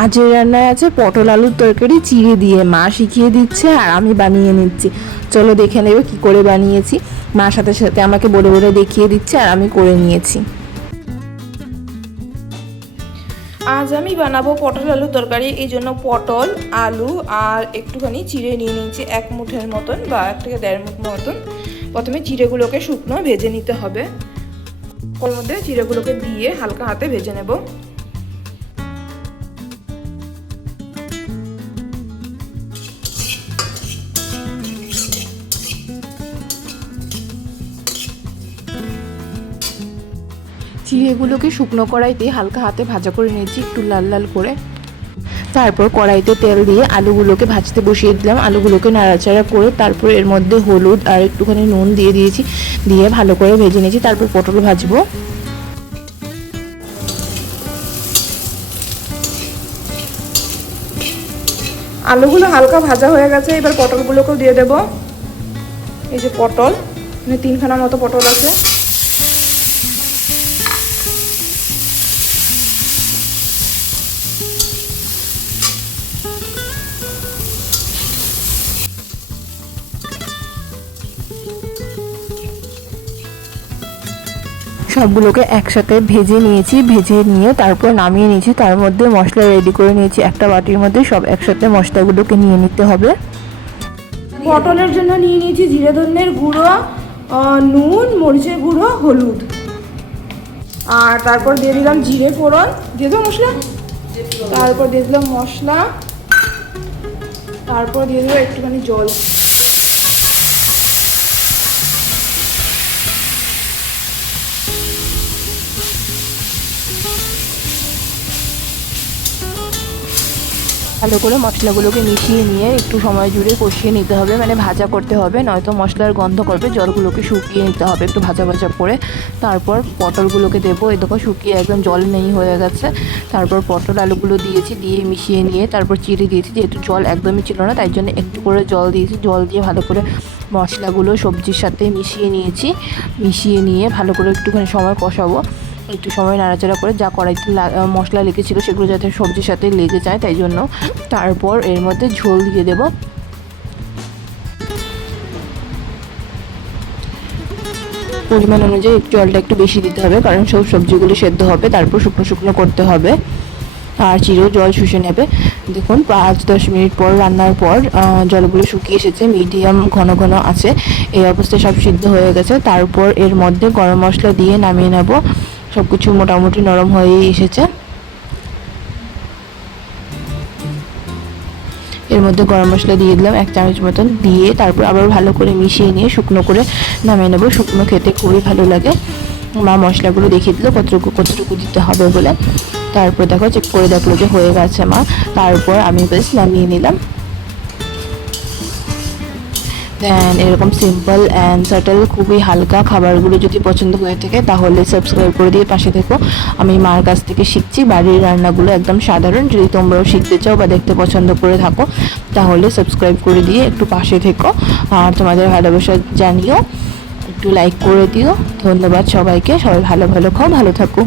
আজের রান্নায় আছে পটল আলুর তরকারি চিড়ে দিয়ে। মা শিখিয়ে দিচ্ছে আর আমি বানিয়ে নিচ্ছি। চলো দেখে নেবে কি করে বানিয়েছি। মার সাথে সাথে আমাকে বলে বলে দেখিয়ে দিচ্ছে আর আমি করে নিয়েছি। আজ আমি বানাবো পটল আলু তরকারি। এই জন্য পটল আলু আর একটুখানি চিড়ে নিয়ে নিয়েছি, 1 মুঠের মতন বা 1 থেকে 1.5 মুঠ মতন। প্রথমে চিড়েগুলোকে শুকনো ভেজে নিতে হবে। ওর মধ্যে চিড়েগুলোকে দিয়ে হালকা হাতে ভেজে নেব। চিড়েগুলোকে শুকনো কড়াইতে হালকা হাতে ভাজা করে নিয়েছি একটু লাল লাল করে। তারপর কড়াইতে তেল দিয়ে আলুগুলোকে ভাজতে বসিয়ে দিলাম। আলুগুলোকে নাড়াচাড়া করে তারপর এর মধ্যে হলুদ আর একটুখানি নুন দিয়ে দিয়েছি, দিয়ে ভালো করে ভেজে নিয়েছি। তারপর পটল ভাজবো। আলুগুলো হালকা ভাজা হয়ে গেছে, এবার পটলগুলোকেও দিয়ে দেব। এই যে পটল, 3খানা মতো পটল আছে। সবগুলোকে একসাথে ভেজে নিয়েছি, ভেজে নিয়ে তারপর নামিয়ে নিয়েছি। তার মধ্যে মশলা রেডি করে নিয়েছি। একটা বাটির মধ্যে সব একসাথে মশলাগুলোকে নিয়ে নিতে হবে। পটলের জন্য নিয়ে নিয়েছি জিরে ধনের গুঁড়ো, নুন, মরিচের গুঁড়ো, হলুদ, আর তারপর দিয়ে দিলাম জিরে ফোড়ন। দিয়ে দেবো মশলা, তারপর দিয়ে দিলাম মশলা, তারপর দিয়ে দেবো একটুখানি জল। ভালো করে মশলাগুলোকে মিশিয়ে নিয়ে একটু সময় জুড়ে কষিয়ে নিতে হবে, মানে ভাজা করতে হবে, নয়তো মশলার গন্ধ করবে। জলগুলোকে শুকিয়ে নিতে হবে একটু ভাজা ভাজা করে। তারপর পটলগুলোকে দেবো। এই দেখো শুকিয়ে একদম জল নেই হয়ে গেছে। তারপর পটল আলুগুলো দিয়েছি, দিয়ে মিশিয়ে নিয়ে তারপর চিড়ে দিয়েছি। যেহেতু জল একদমই ছিল না তাই জন্য একটু করে জল দিয়েছি। জল দিয়ে ভালো করে মশলাগুলো সবজির সাথে মিশিয়ে নিয়েছি। মিশিয়ে নিয়ে ভালো করে একটুখানি সময় কষাবো। একটু সময় নাড়াচাড়া করে যা কড়াইতে মশলা লেগেছিলো সেগুলো যাতে সবজির সাথে লেগে যায় তাই জন্য। তারপর এর মধ্যে ঝোল দিয়ে দেব। পরিমাণ অনুযায়ী জলটা একটু বেশি দিতে হবে, কারণ সব সবজিগুলো সেদ্ধ হবে। তারপর শুকনো শুকনো করতে হবে আর চিড়েও জল শুষে নেবে। দেখুন 5-10 মিনিট পর রান্নার পর জলগুলো শুকিয়ে এসেছে, মিডিয়াম ঘন ঘন আছে। এই অবস্থায় সব সিদ্ধ হয়ে গেছে। তারপর এর মধ্যে গরম মশলা দিয়ে নামিয়ে নেব। সব কিছু মোটামুটি নরম হয়ে এসেছে। এর মধ্যে গরম মশলা দিয়ে দিলাম 1 চামচ মতন, দিয়ে তারপর আবার ভালো করে মিশিয়ে নিয়ে শুকনো করে নামিয়ে নেব। শুকনো খেতে খুবই ভালো লাগে। মা মশলাগুলো দেখিয়ে দিল কতটুকু দিতে হবে বলে। তারপর দেখো চেক করে দেখলো যে হয়ে গেছে মা। তারপর আমি বেশ নামিয়ে নিলাম। দেন এরকম সিম্পল অ্যান্ড সাটল খুবই হালকা খাবারগুলো যদি পছন্দ হয়ে থাকে তাহলে সাবস্ক্রাইব করে দিয়ে পাশে থেকো। আমি মার কাছ থেকে শিখছি বাড়ির রান্নাগুলো একদম সাধারণ। যদি তোমরাও শিখতে চাও বা দেখতে পছন্দ করে থাকো তাহলে সাবস্ক্রাইব করে দিয়ে একটু পাশে থেকো আর তোমাদের ভালোবাসা জানিও, একটু লাইক করে দিও। ধন্যবাদ সবাইকে। সবাই ভালো ভালো খাও, ভালো থাকো।